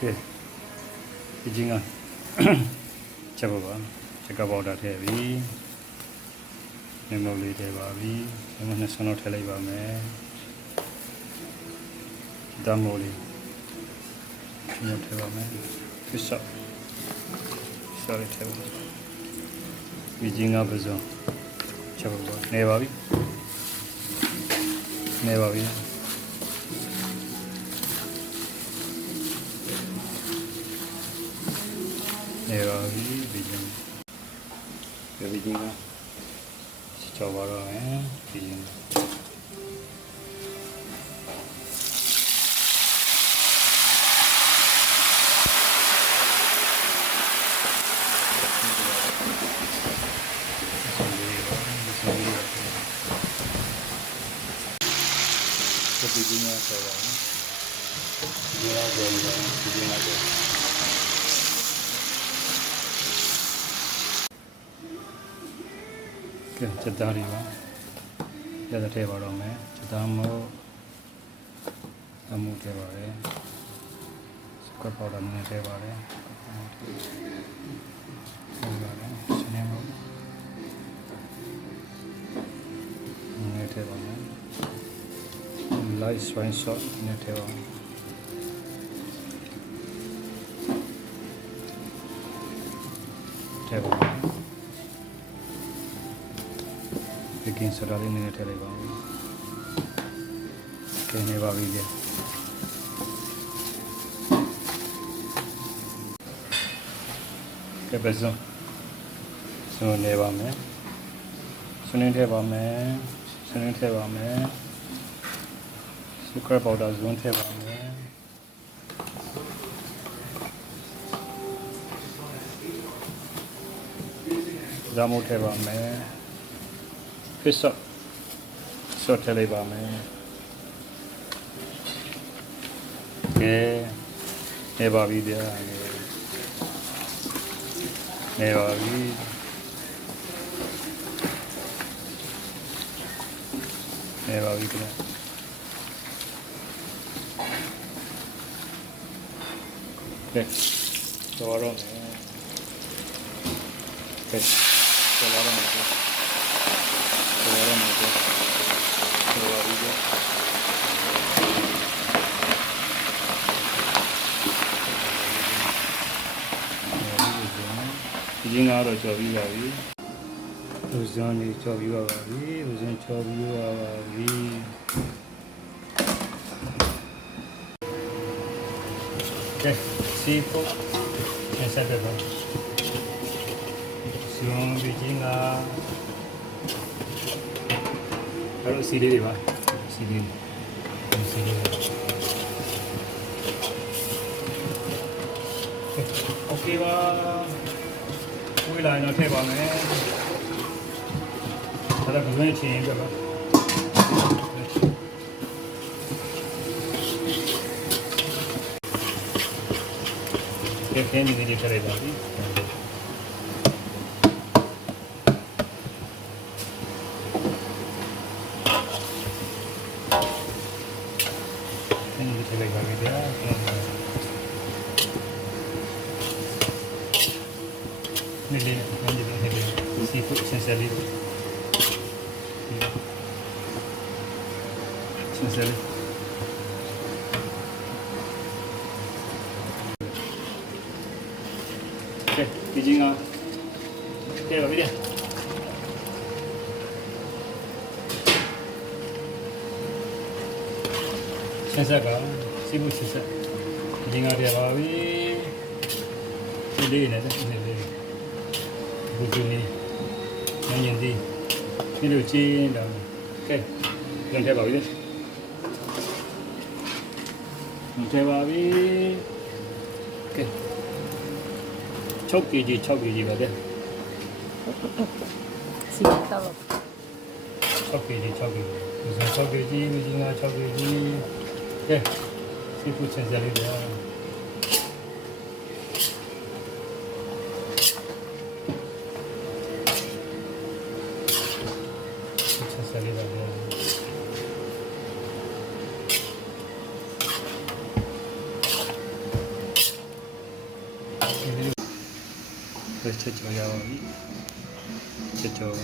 ကဲဒီချင်းကချက်ပါပါချက်ကပေါတာထည့်ပြီနမုတ်လေးထည့်ပါပြီနမုတ်နဲ့ဆွမ်းတော့ထည့်လိုက်ပါမယ်ဓာတ်မိုးလေးညှပ်ထည့်ပါမယ်ဖစ်ဆော့ဆော့လေးထည့်ပါဒီချင်းကပစုံချက်ပါပါနေပါပြီနေပါပြီ ဘီဂျင်ကချောပါတော့မယ်ဘီဂျင်ဒီဒီညာဆောပါမယ်ဒီညာဆောပါဒီညာဆော ကဲချက်သားတွေပါရတဲ့ထဲပါတော့မယ်ချက်သားမို့အမှုထဲပါတယ်စကွက်ပေါဒါနည်းထဲပါတယ်ဟုတ်ပါတယ်စနေမို့နည်းထဲပါမယ် light swine shot နည်းထဲပါထဲပါ ကင်းစရာလေးနည်းနည်းထည့်လိုက်ပါဦး။ကဲနေပါပြီလေ။ကဲပဲစုံ။စုံနေပါမယ်။စုံနေထည့်ပါမယ်။စုံနေထည့်ပါမယ်။စူကရပေါဒါဇွန်ထည့်ပါမယ်။ဒါမို့ထည့်ပါမယ်။ ဖစ်ဆော့ဆော့ထည့်လိုက်ပါမယ်ကဲနေပါပြီဗျာနေပါပြီနေပါပြီဗျာကဲ တော့တော့မယ်ကဲတော့တော့မယ် Ahora me quedo. Todavía. ။ဒီငါတော့ကြော်ပြီးပါပြီ။လူစံနေကြော်ပြီးပါပါပြီ။လူစံကြော်ပြီးပါပါပြီ။ကဲစီဖို့ဆက်ဆက်ပါ။ဇွန်ဒီချင်းက အဲ့တော့စီလေးတွေပါစီလေးဒီစီလေးโอเคပါဝေးလာရင်တော့ထည့်ပါမယ်ဒါတော့ဘယ်လိုချင်းပြပါကဲခင်းဒီလေးထည့်လိုက်ပါပြီ အဲ့ဒီထည့်လိုက်ပါပြီဗျာနေလေးနေလေးနေလေးစီဖုတ် ဆန်ဆယ်လေးဆန်ဆယ်လေးကဲဒီချင်းကကဲပါပြီဗျာဆက်ဆက်ကစီးမှုဆက်ဆက်ဒီငါပြပါပြီဒီလေးနဲ့ဒီလေးဘူဂျူနီညင်ဒီဒီလိုချင်းတော့ကဲပြန်ထည့်ပါပြီပြန်ထည့်ပါပြီကဲ6 kg 6 kg ပါတဲ့စီတော့6 kg 6 kg ဒီစား6 kg ဒီငါ6 kg ကဲစီးမှုဆက်ဆက်လေးတော့ဆက်ဆက်လေးတော့ဘယ်ချက်ကြော်ရပါပြီချက်ကြော်